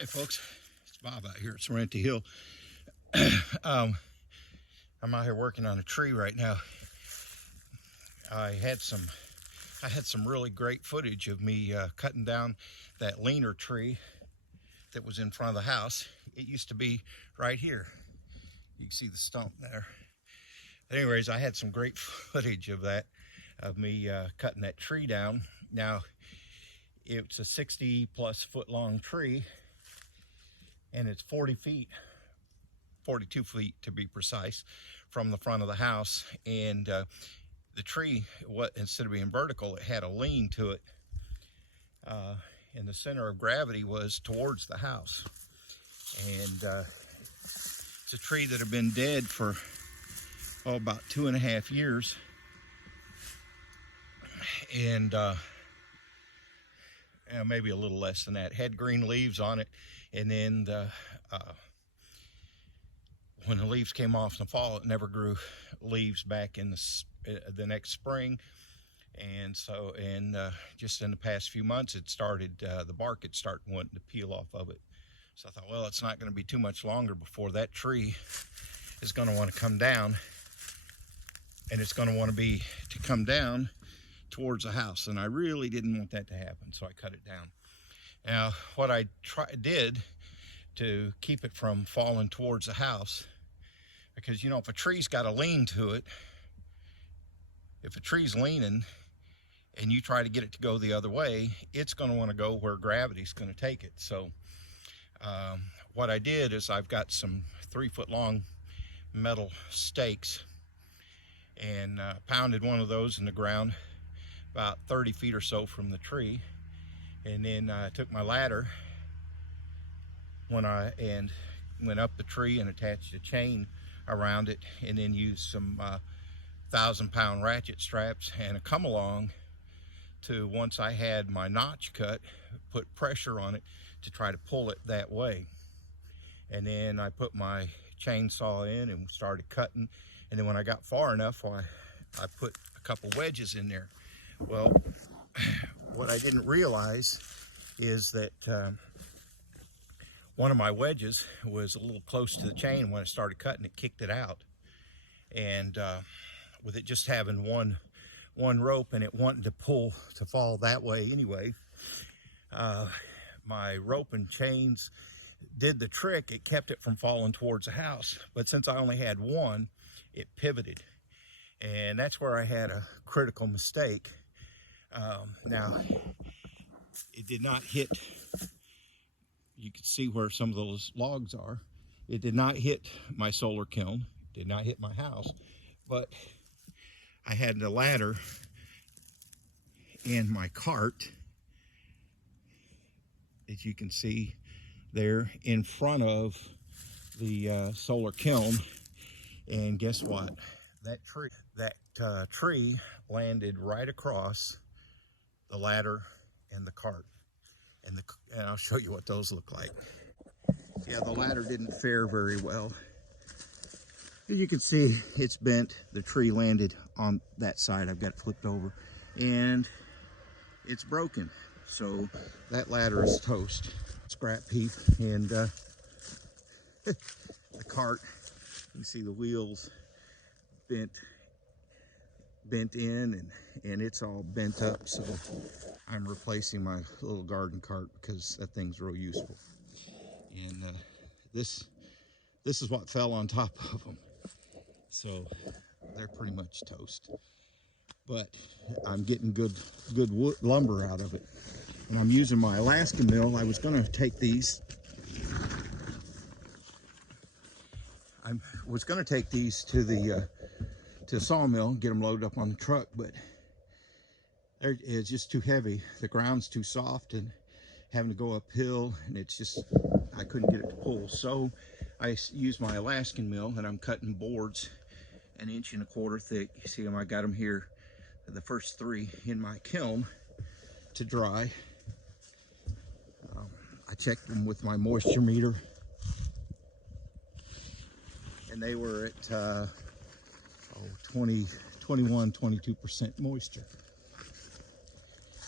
Hey folks, it's Bob out here at Sorrento Hill. I'm out here working on a tree right now. I had some really great footage of me cutting down that leaner tree that was in front of the house. It used to be right here. You can see the stump there. But anyways, I had some great footage of that, of me cutting that tree down. Now, it's a 60 plus foot long tree, and it's 40 feet, 42 feet to be precise, from the front of the house. And the tree, instead of being vertical, it had a lean to it, and the center of gravity was towards the house. And it's a tree that had been dead for about 2.5 years, and maybe a little less than that. It had green leaves on it, and then when the leaves came off in the fall, it never grew leaves back in the next spring. And so, just in the past few months, it started, the bark had started wanting to peel off of it. So I thought, well, it's not going to be too much longer before that tree is going to want to come down, and it's going to want to come down towards the house. And I really didn't want that to happen, so I cut it down. Now, what I did to keep it from falling towards the house, because, if a tree's got a lean to it, if a tree's leaning and you try to get it to go the other way, it's going to want to go where gravity's going to take it. So what I did is I've got some 3-foot long metal stakes, and pounded one of those in the ground about 30 feet or so from the tree. And then I took my ladder and went up the tree and attached a chain around it, and then used some 1,000-pound ratchet straps and a come along to, once I had my notch cut, put pressure on it to try to pull it that way. And then I put my chainsaw in and started cutting. And then when I got far enough, I put a couple wedges in there. Well, what I didn't realize is that one of my wedges was a little close to the chain. When I started cutting, it kicked it out. And with it just having one rope and it wanting to fall that way anyway, my rope and chains did the trick. It kept it from falling towards the house. But since I only had one, it pivoted. And that's where I had a critical mistake. Now, it did not hit, you can see where some of those logs are. It did not hit my solar kiln, did not hit my house, but I had the ladder and my cart, as you can see there, in front of the solar kiln. And guess what? That tree landed right across the ladder and the cart. And I'll show you what those look like. Yeah, the ladder didn't fare very well. As you can see, it's bent. The tree landed on that side. I've got it flipped over, and it's broken. So that ladder is toast. Scrap heap. And the cart, you can see the wheels bent in, and it's all bent up. So I'm replacing my little garden cart because that thing's real useful. And this is what fell on top of them. So they're pretty much toast. But I'm getting good wood lumber out of it. And I'm using my Alaskan mill. I was going to take these. I was going to take these to the sawmill and get them loaded up on the truck, but it's just too heavy. The ground's too soft and having to go uphill, and it's just, I couldn't get it to pull. So I used my Alaskan mill, and I'm cutting boards 1.25 inches thick. You see them? I got them here, the first 3 in my kiln to dry. I checked them with my moisture meter, and they were at 21, 22% moisture.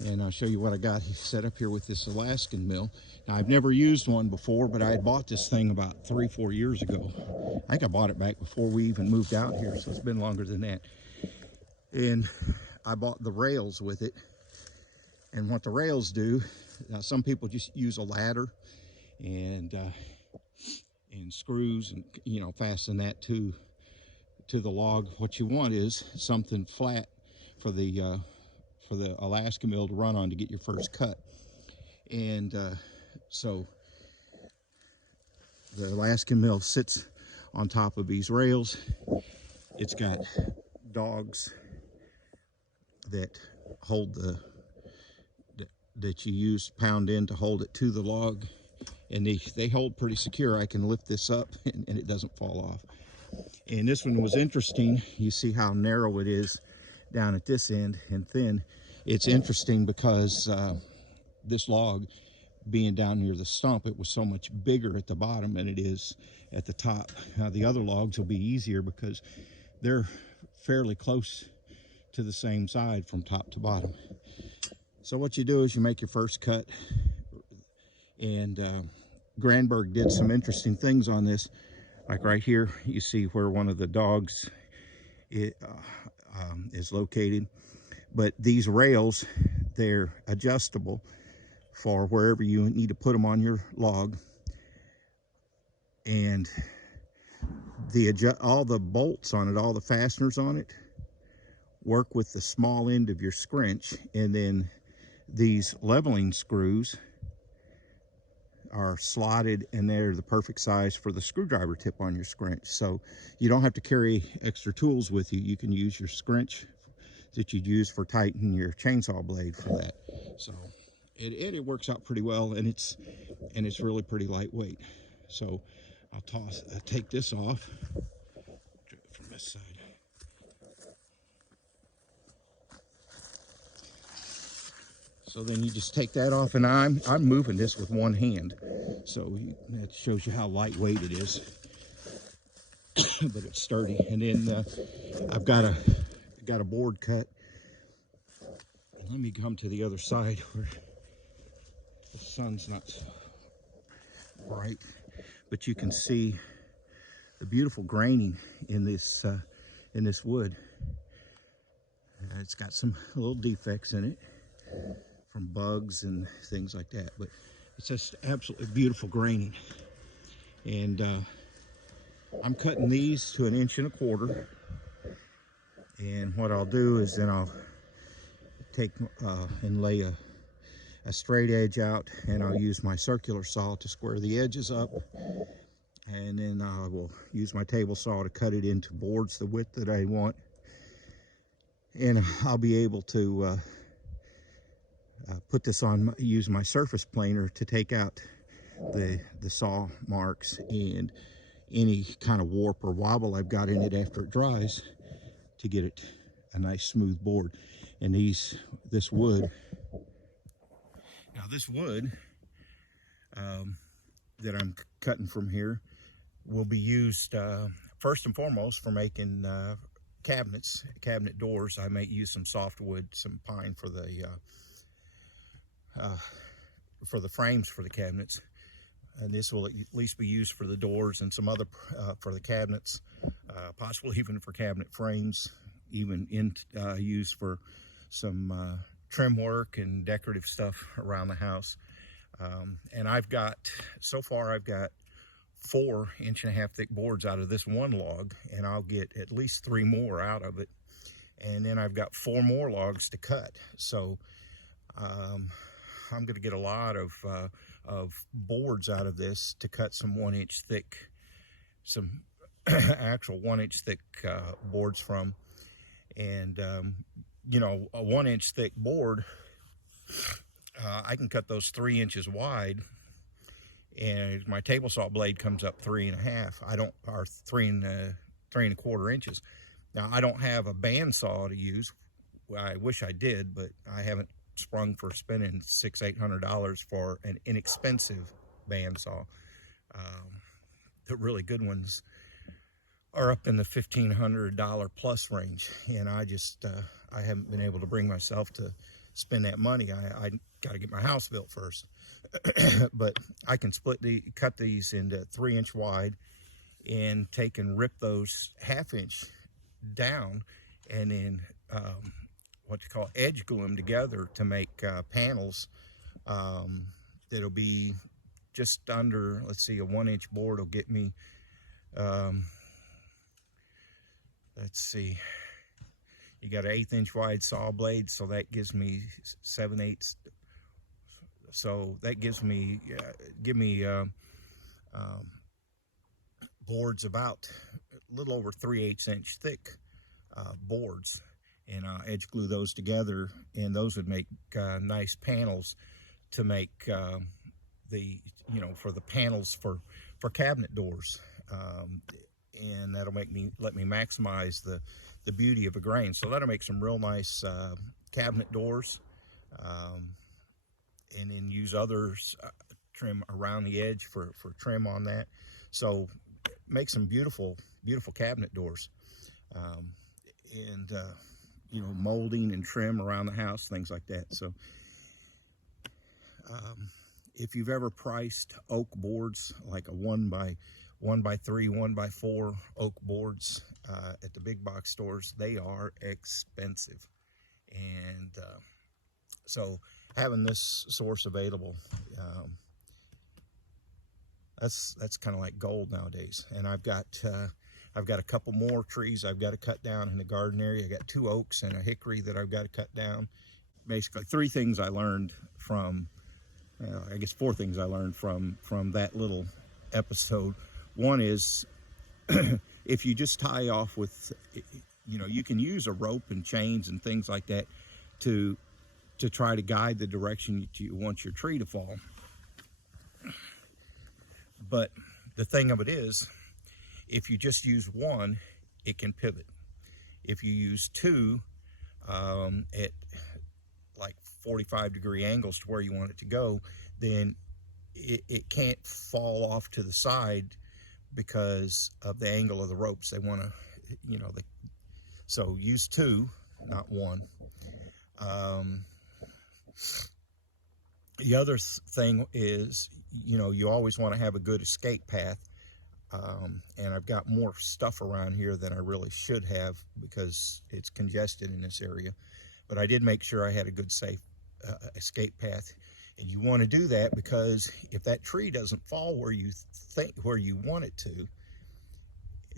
And I'll show you what I got set up here with this Alaskan mill. Now, I've never used one before, but I had bought this thing about 3-4 years ago. I think I bought it back before we even moved out here, so it's been longer than that. And I bought the rails with it. And what the rails do, now some people just use a ladder and screws and, you know, fasten that to the log. What you want is something flat for the Alaskan mill to run on to get your first cut. And so the Alaskan mill sits on top of these rails. It's got dogs that hold that you use pound in to hold it to the log, and they hold pretty secure. I can lift this up and it doesn't fall off. And this one was interesting. You see how narrow it is down at this end and thin. It's interesting because this log being down near the stump, it was so much bigger at the bottom than it is at the top. Now the other logs will be easier because they're fairly close to the same side from top to bottom. So what you do is you make your first cut, and Granberg did some interesting things on this. Like right here, you see where one of the dogs is located. But these rails, they're adjustable for wherever you need to put them on your log. And all the bolts on it, all the fasteners on it, work with the small end of your scrunch. And then these leveling screws are slotted, and they're the perfect size for the screwdriver tip on your scrunch. So you don't have to carry extra tools with you. You can use your scrunch that you'd use for tightening your chainsaw blade for that. So it works out pretty well, and it's really pretty lightweight. So I'll take this off from this side. So then you just take that off, and I'm moving this with one hand. So that shows you how lightweight it is. But it's sturdy. And then I've got a board cut. Let me come to the other side where the sun's not so bright, but you can see the beautiful graining in this wood. It's got some little defects in it from bugs and things like that, but it's just absolutely beautiful graining. And I'm cutting these to 1.25 inches. And what I'll do is then I'll take and lay a straight edge out, and I'll use my circular saw to square the edges up. And then I will use my table saw to cut it into boards the width that I want. And I'll be able to put this on, use my surface planer to take out the saw marks and any kind of warp or wobble I've got in it after it dries, to get it a nice smooth board. And this wood that I'm cutting from here will be used first and foremost for making cabinet doors. I may use some softwood, some pine for the frames for the cabinets, and this will at least be used for the doors and some other for the cabinets, possibly even for cabinet frames, even used for some trim work and decorative stuff around the house. And so far I've got 4 1.5-inch thick boards out of this one log, and I'll get at least 3 more out of it. And then I've got 4 more logs to cut. So I'm going to get a lot of boards out of this to cut some 1-inch thick, some actual 1-inch thick boards from. And you know, a 1-inch thick board, I can cut those 3 inches wide, and my table saw blade comes up 3.5. Or 3.25 inches. Now I don't have a bandsaw to use. I wish I did, but I haven't sprung for spending $600-800 for an inexpensive bandsaw. The really good ones are up in the $1,500 plus range, and I haven't been able to bring myself to spend that money. I got to get my house built first. But I can cut these into 3-inch wide and take and rip those 1/2 inch down, and then what you call edge glue them together to make panels that'll be just under, let's see, a 1-inch board will get me, let's see, you got an 1/8 inch wide saw blade, so that gives me 7/8. So that gives me, boards about a little over 3/8 inch thick boards, and edge glue those together, and those would make nice panels to make for the panels for cabinet doors, and that'll let me maximize the beauty of a grain. So that'll make some real nice cabinet doors, and then use others trim around the edge for trim on that. So make some beautiful cabinet doors, and molding and trim around the house, things like that. So if you've ever priced oak boards, like a 1x3, 1x4 oak boards at the big box stores, they are expensive. And so having this source available, that's kind of like gold nowadays. And I've got a couple more trees I've got to cut down in the garden area. I got 2 oaks and a hickory that I've got to cut down. Basically 3 things I learned from, I guess 4 things I learned from that little episode. One is, if you just tie off with, you can use a rope and chains and things like that to try to guide the direction you want your tree to fall. But the thing of it is, if you just use one, it can pivot. If you use 2 at like 45-degree angles to where you want it to go, then it can't fall off to the side because of the angle of the ropes. They want to, so use 2, not 1. The other thing is, you always want to have a good escape path. And I've got more stuff around here than I really should have because it's congested in this area. But I did make sure I had a good, safe escape path. And you want to do that because if that tree doesn't fall where you want it to,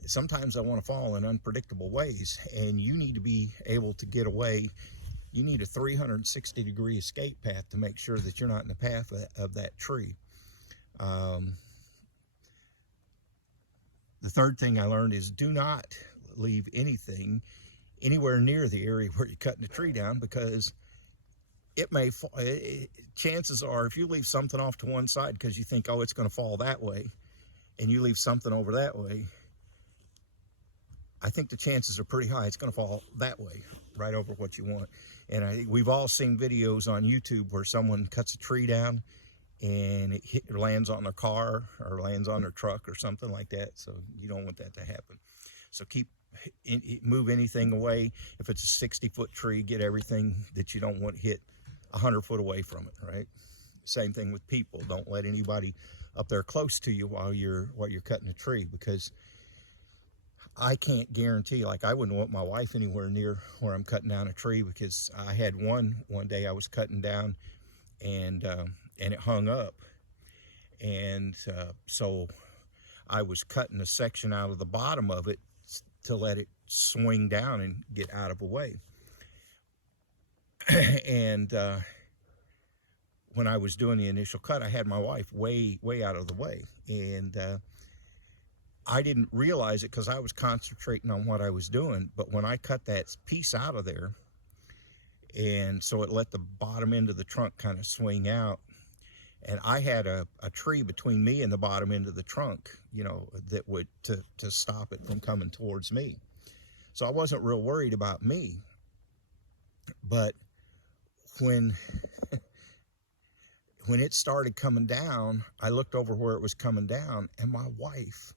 sometimes I want to fall in unpredictable ways, and you need to be able to get away. You need a 360-degree escape path to make sure that you're not in the path of that tree. The third thing I learned is, do not leave anything anywhere near the area where you're cutting the tree down, because it may fall. Chances are, if you leave something off to one side because you think, oh, it's going to fall that way, and you leave something over that way, I think the chances are pretty high it's going to fall that way, right over what you want. And we've all seen videos on YouTube where someone cuts a tree down and it lands on their car or lands on their truck or something like that. So you don't want that to happen. So move anything away. If it's a 60-foot tree, get everything that you don't want hit 100 foot away from it, right? Same thing with people. Don't let anybody up there close to you while you're cutting a tree, because I can't guarantee, like I wouldn't want my wife anywhere near where I'm cutting down a tree, because I had one day I was cutting down and it hung up. And so I was cutting a section out of the bottom of it to let it swing down and get out of the way. And when I was doing the initial cut, I had my wife way out of the way. And I didn't realize it because I was concentrating on what I was doing. But when I cut that piece out of there, and so it let the bottom end of the trunk kind of swing out, and I had a tree between me and the bottom end of the trunk, that would to stop it from coming towards me. So I wasn't real worried about me. But when it started coming down, I looked over where it was coming down, and my wife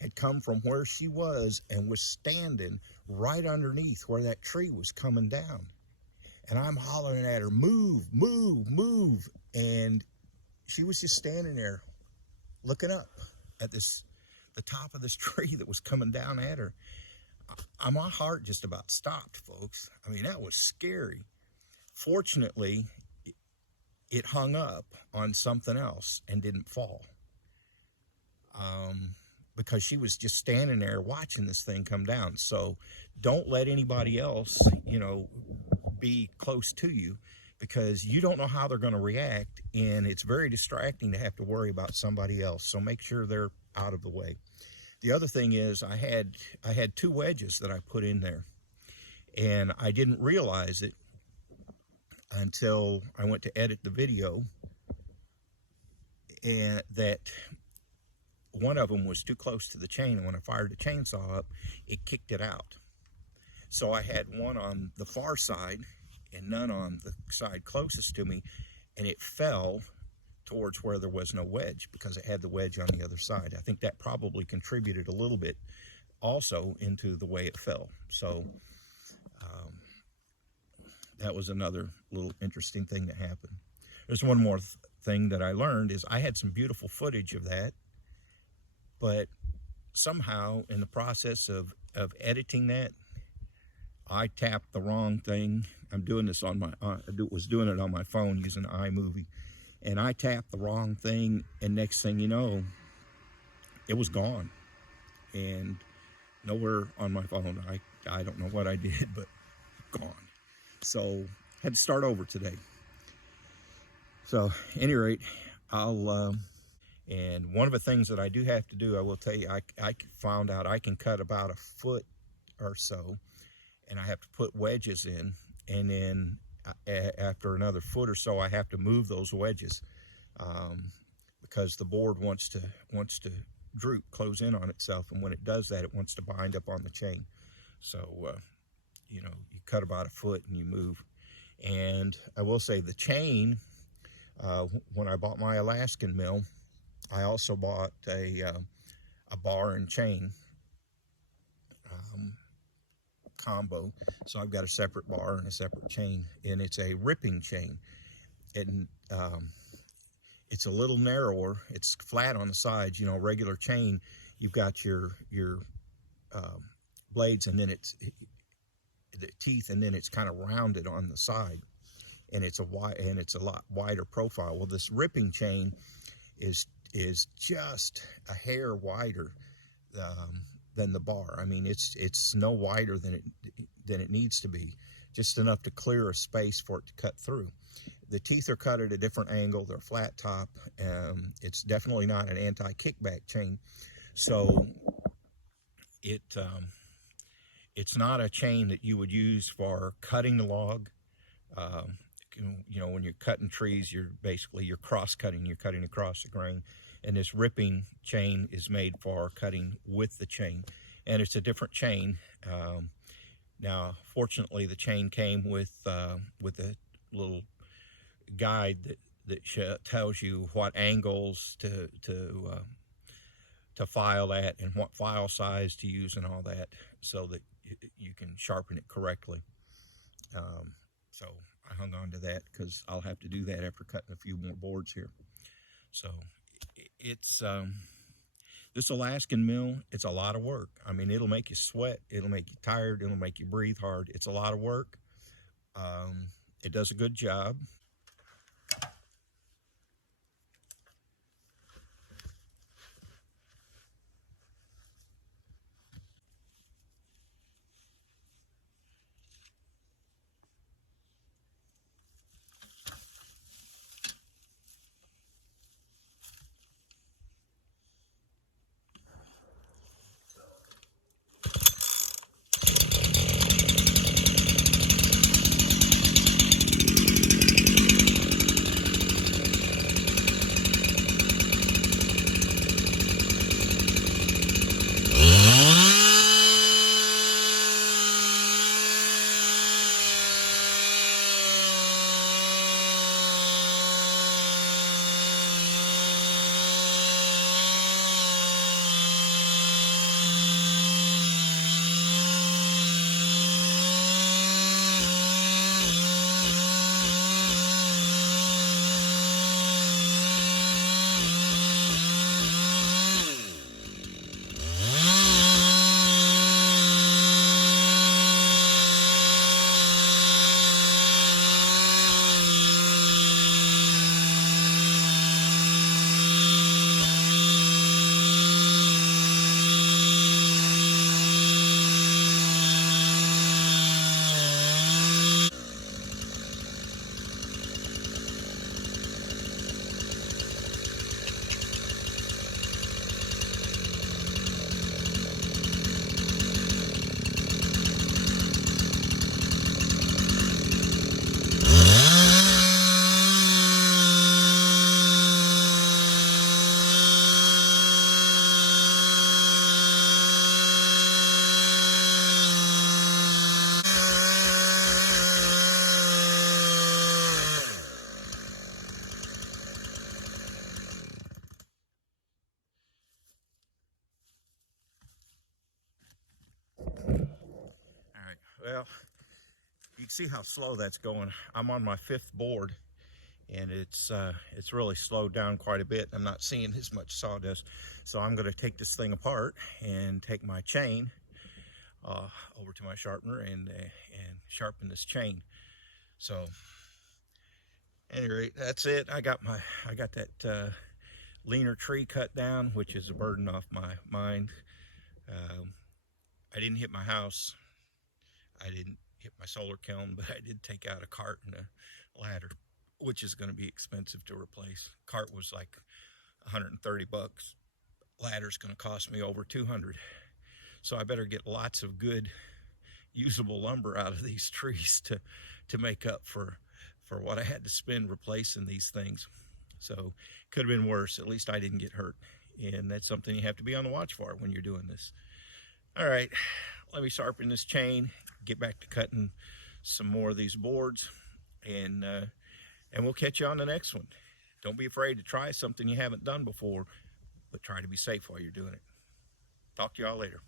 had come from where she was and was standing right underneath where that tree was coming down. And I'm hollering at her, move, move, move. And she was just standing there looking up at the top of this tree that was coming down at her. My heart just about stopped, folks. I mean, that was scary. Fortunately, it hung up on something else and didn't fall. Because she was just standing there watching this thing come down. So don't let anybody else, be close to you, because you don't know how they're going to react, and it's very distracting to have to worry about somebody else. So make sure they're out of the way. The other thing is I had 2 wedges that I put in there, and I didn't realize it until I went to edit the video, and that one of them was too close to the chain, and when I fired the chainsaw up, it kicked it out. So I had one on the far side and none on the side closest to me, and it fell towards where there was no wedge because it had the wedge on the other side. I think that probably contributed a little bit also into the way it fell. So that was another little interesting thing that happened. There's one more thing that I learned is I had some beautiful footage of that, but somehow in the process of editing that, I tapped the wrong thing. I'm doing this on was doing it on my phone using iMovie, and I tapped the wrong thing, and next thing you know, it was gone, and nowhere on my phone. I don't know what I did, but gone. So had to start over today. So at any rate, I'll and one of the things that I do have to do, I will tell you, I found out I can cut about a foot or so, and I have to put wedges in, and then after another foot or so, I have to move those wedges because the board wants to close in on itself, and when it does that, it wants to bind up on the chain. So you cut about a foot and you move. And I will say the chain, when I bought my Alaskan mill, I also bought a bar and chain combo. So I've got a separate bar and a separate chain, and it's a ripping chain. And it's a little narrower. It's flat on the sides. Regular chain, you've got your blades, and then it's the teeth, and then it's kind of rounded on the side, and it's a lot wider profile. Well, this ripping chain is just a hair wider than the bar. I mean, it's no wider than it needs to be, just enough to clear a space for it to cut through. The teeth are cut at a different angle. They're flat top. It's definitely not an anti-kickback chain, so it's not a chain that you would use for cutting the log. When you're cutting trees, you're cross-cutting. You're cutting across the grain. And this ripping chain is made for cutting with the chain. And it's a different chain. Now, fortunately, the chain came with a little guide that tells you what angles to file at and what file size to use and all that, so that you can sharpen it correctly. So I hung on to that because I'll have to do that after cutting a few more boards here. So it's this Alaskan mill, it's a lot of work. I mean, it'll make you sweat, it'll make you tired, it'll make you breathe hard. It's a lot of work. It does a good job. Well, you can see how slow that's going. I'm on my 5th board, and it's really slowed down quite a bit. I'm not seeing as much sawdust. So I'm going to take this thing apart and take my chain over to my sharpener and sharpen this chain. So at any rate, that's it. I got that leaner tree cut down, which is a burden off my mind. I didn't hit my house. I didn't hit my solar kiln, but I did take out a cart and a ladder, which is going to be expensive to replace. Cart was like $130. Ladder's going to cost me over $200. So I better get lots of good usable lumber out of these trees to make up for what I had to spend replacing these things. So could have been worse. At least I didn't get hurt. And that's something you have to be on the watch for when you're doing this. All right, let me sharpen this chain, get back to cutting some more of these boards, and we'll catch you on the next one. Don't be afraid to try something you haven't done before, but try to be safe while you're doing it. Talk to y'all later.